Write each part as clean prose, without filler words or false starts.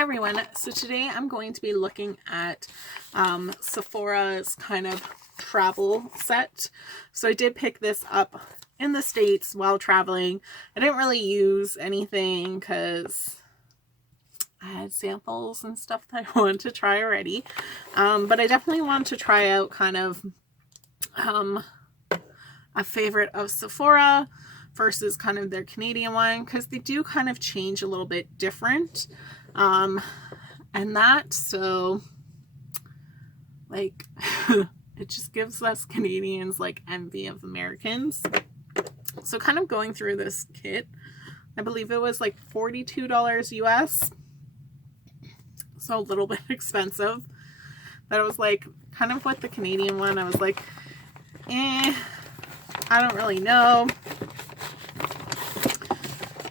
Hi everyone, so today I'm going to be looking at Sephora's kind of travel set. So I did pick this up in the States while traveling. I didn't really use anything because I had samples and stuff that I wanted to try already. But I definitely wanted to try out kind of a favorite of Sephora versus kind of their Canadian one, because they do kind of change a little bit different. And that, so like it just gives us Canadians like envy of Americans. So kind of going through this kit, I believe it was like $42 US, so a little bit expensive. That was like kind of with the Canadian one, I was like, I don't really know.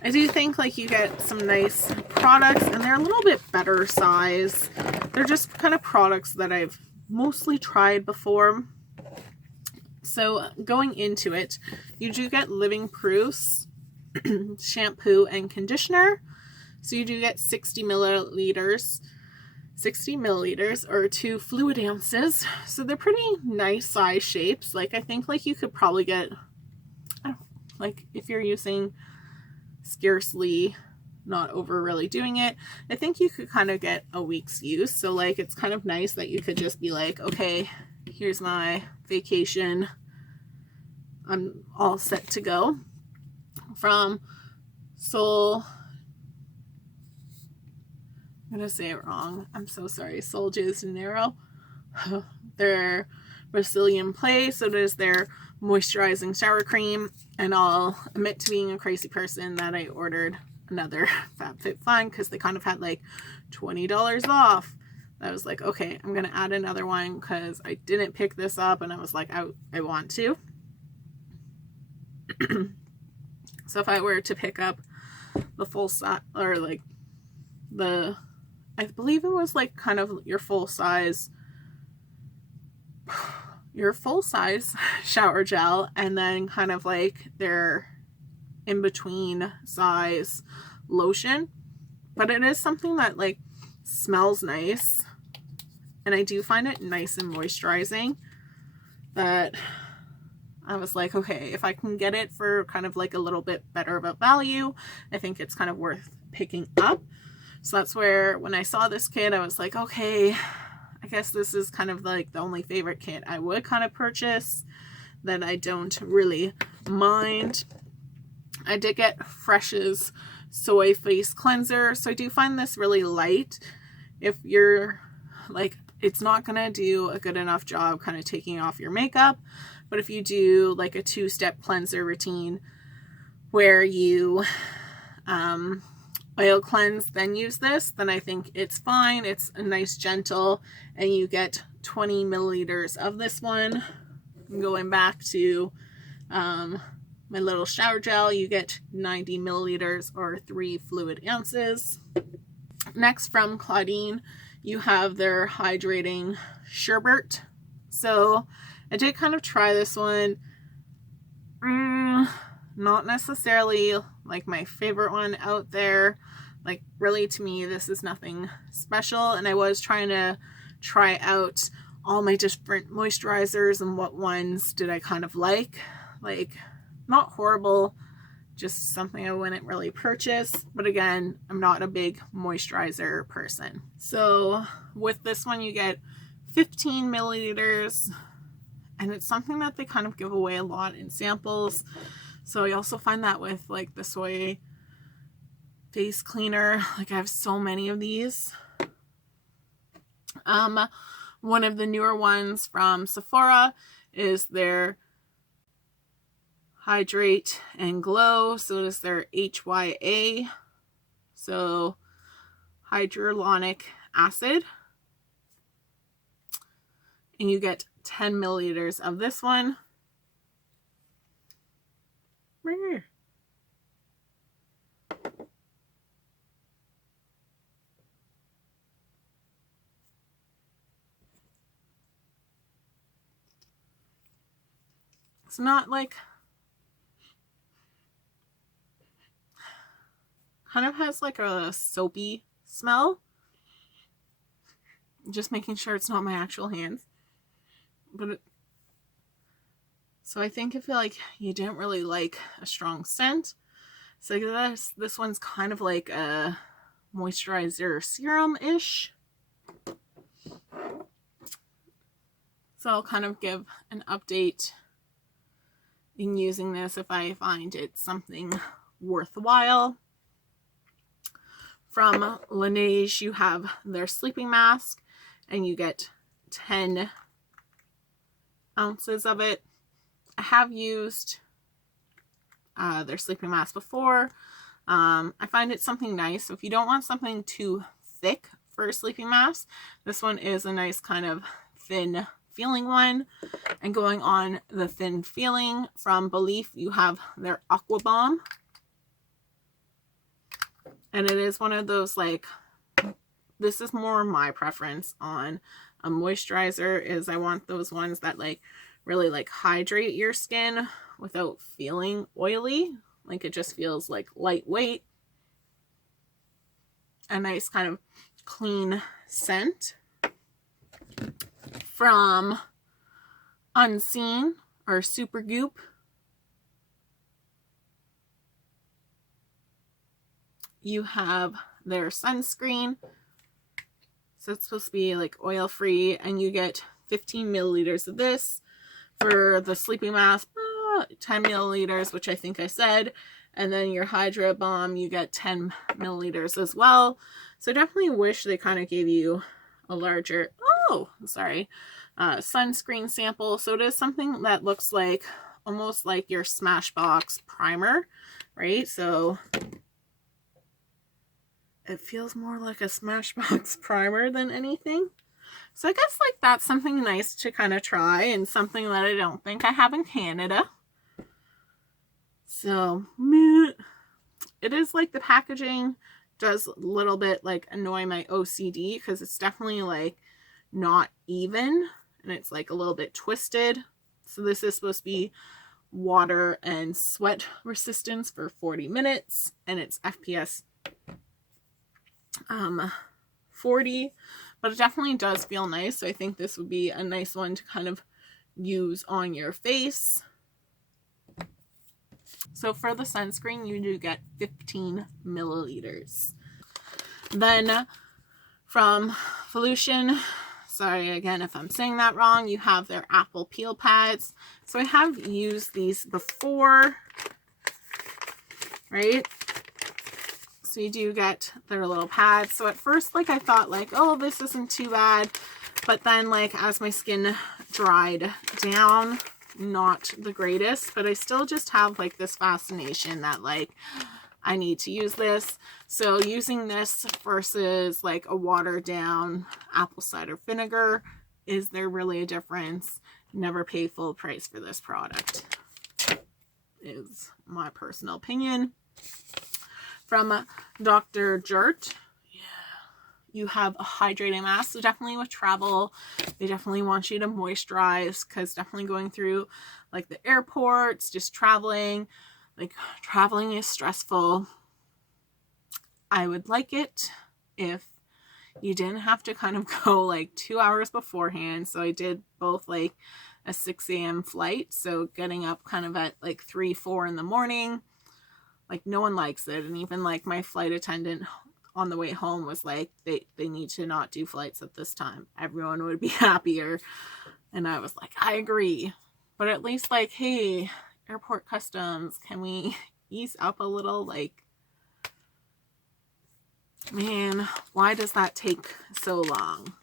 I do think like you get some nice products and they're a little bit better size. They're just kind of products that I've mostly tried before. So going into it, you do get Living Proofs shampoo and conditioner. So you do get 60 milliliters or 2 fluid ounces. So they're pretty nice size shapes. Like I think like you could probably get, like if you're using Scarcely, not over really doing it, I think you could kind of get a week's use. So like it's kind of nice that you could just be like, okay, here's my vacation, I'm all set to go. From Sol, I'm gonna say it wrong, I'm so sorry, Sol de Janeiro. Their Brazilian Play, so does their moisturizing shower cream. And I'll admit to being a crazy person that I ordered another FabFitFun because they kind of had like $20 off. I was like, okay, I'm gonna add another one because I didn't pick this up and I was like, I want to. So if I were to pick up the full size, or like the, I believe it was like kind of your full size shower gel, and then kind of like their in between size lotion. But it is something that like smells nice, and I do find it nice and moisturizing, that I was like, okay, if I can get it for kind of like a little bit better of a value, I think it's kind of worth picking up. So that's where when I saw this kit, I was like, okay, I guess this is kind of like the only favorite kit I would kind of purchase that I don't really mind. I did get Fresh's Soy Face Cleanser, so I do find this really light. If you're like, it's not gonna do a good enough job kind of taking off your makeup, but if you do like a 2-step cleanser routine where you oil cleanse then use this, then I think it's fine. It's a nice gentle, and you get 20 milliliters of this one. Going back to my little shower gel, you get 90 milliliters or 3 fluid ounces. Next, from Claudine, you have their hydrating sherbet. So I did kind of try this one. Not necessarily like my favorite one out there. Like really, to me, this is nothing special, and I was trying to try out all my different moisturizers and what ones did I kind of like not horrible, just something I wouldn't really purchase. But again, I'm not a big moisturizer person. So with this one, you get 15 milliliters, and it's something that they kind of give away a lot in samples. So I also find that with like the Soy Face Cleaner, like I have so many of these. One of the newer ones from Sephora is their Hydrate and Glow. So it is their HYA, so hyaluronic acid, and you get 10 milliliters of this one. Right here. It's not like, kind of has like a soapy smell, Just making sure it's not my actual hands. But so I feel like you didn't really like a strong scent. So this one's kind of like a moisturizer serum-ish. So I'll kind of give an update in using this if I find it's something worthwhile. From Laneige, you have their sleeping mask, and you get 10 ounces of it. I have used their sleeping mask before. I find it something nice. So if you don't want something too thick for a sleeping mask, this one is a nice kind of thin feeling one. And going on the thin feeling, from Belif, you have their Aqua Bomb. And it is one of those, like, this is more my preference on a moisturizer, is I want those ones that like really like hydrate your skin without feeling oily. Like it just feels like lightweight. A nice kind of clean scent. From Unseen or Supergoop, you have their sunscreen. So it's supposed to be like oil free, and you get 15 milliliters of this. For the sleeping mask, 10 milliliters, which I think I said. And then your Hydra Bomb, you get 10 milliliters as well. So definitely wish they kind of gave you a larger, sunscreen sample. So it is something that looks like almost like your Smashbox primer, right? So it feels more like a Smashbox primer than anything. So I guess like that's something nice to kind of try, and something that I don't think I have in Canada. So it is like the packaging does a little bit like annoy my OCD, because it's definitely like not even, and it's like a little bit twisted. So this is supposed to be water and sweat resistance for 40 minutes, and it's FPS 40, but it definitely does feel nice. So I think this would be a nice one to kind of use on your face. So for the sunscreen, you do get 15 milliliters. Then from Volution, sorry again if I'm saying that wrong, you have their apple peel pads. So I have used these before, right? So you do get their little pads. So at first, like, I thought like, oh, this isn't too bad. But then like as my skin dried down, not the greatest, but I still just have like this fascination that like I need to use this. So using this versus like a watered down apple cider vinegar, is there really a difference? Never pay full price for this product, is my personal opinion. From Dr. Jart, you have a hydrating mask. So definitely with travel, they definitely want you to moisturize, because definitely going through like the airports, just traveling, like traveling is stressful. I would like it if you didn't have to kind of go like 2 hours beforehand. So I did both like a 6 a.m. flight. So getting up kind of at like 3, 4 in the morning, like no one likes it. And even like my flight attendant on the way home was like, they need to not do flights at this time. Everyone would be happier. And I was like, I agree. But at least like, hey, airport customs, can we ease up a little? Like, man, why does that take so long?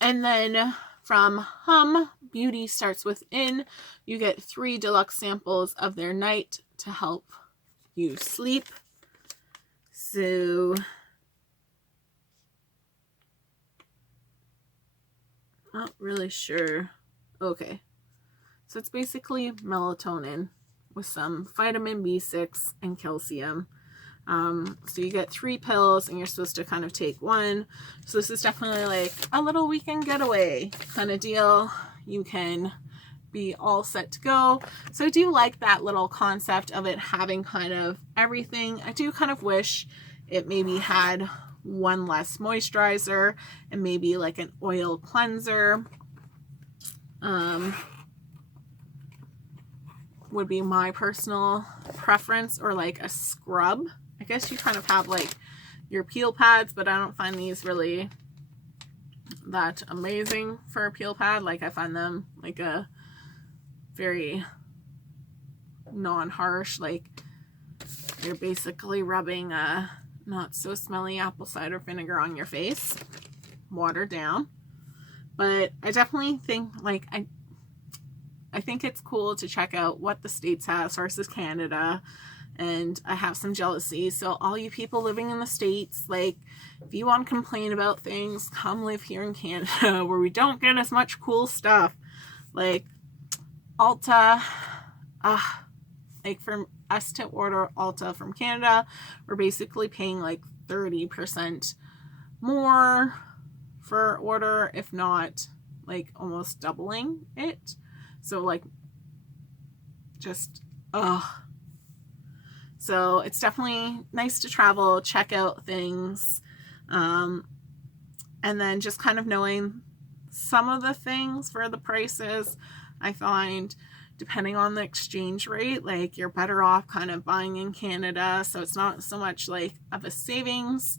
And then from Hum, Beauty Starts Within, you get 3 deluxe samples of their night to help you sleep. So, not really sure. Okay. So it's basically melatonin with some vitamin B6 and calcium. So you get 3 pills, and you're supposed to kind of take 1. So this is definitely like a little weekend getaway kind of deal. You can be all set to go. So I do like that little concept of it having kind of everything. I do kind of wish it maybe had one less moisturizer and maybe like an oil cleanser would be my personal preference, or like a scrub. I guess you kind of have like your peel pads, but I don't find these really that amazing for a peel pad. Like I find them like a very non-harsh, like you're basically rubbing a not so smelly apple cider vinegar on your face, watered down. But I definitely think like I think it's cool to check out what the States has versus Canada, and I have some jealousy. So all you people living in the States, like if you want to complain about things, come live here in Canada where we don't get as much cool stuff. Like Ulta, like for us to order Ulta from Canada, we're basically paying like 30% more for order, if not like almost doubling it. So like just so it's definitely nice to travel, check out things, and then just kind of knowing some of the things for the prices. I find depending on the exchange rate, like you're better off kind of buying in Canada, so it's not so much like of a savings.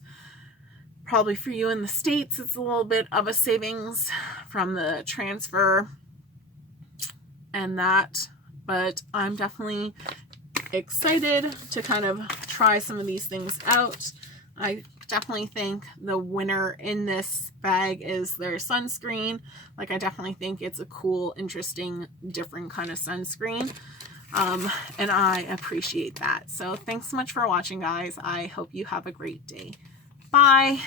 Probably for you in the States, it's a little bit of a savings from the transfer and that, but I'm definitely excited to kind of try some of these things out. I definitely think the winner in this bag is their sunscreen. Like I definitely think it's a cool, interesting, different kind of sunscreen, and I appreciate that. So thanks so much for watching, guys. I hope you have a great day. Bye.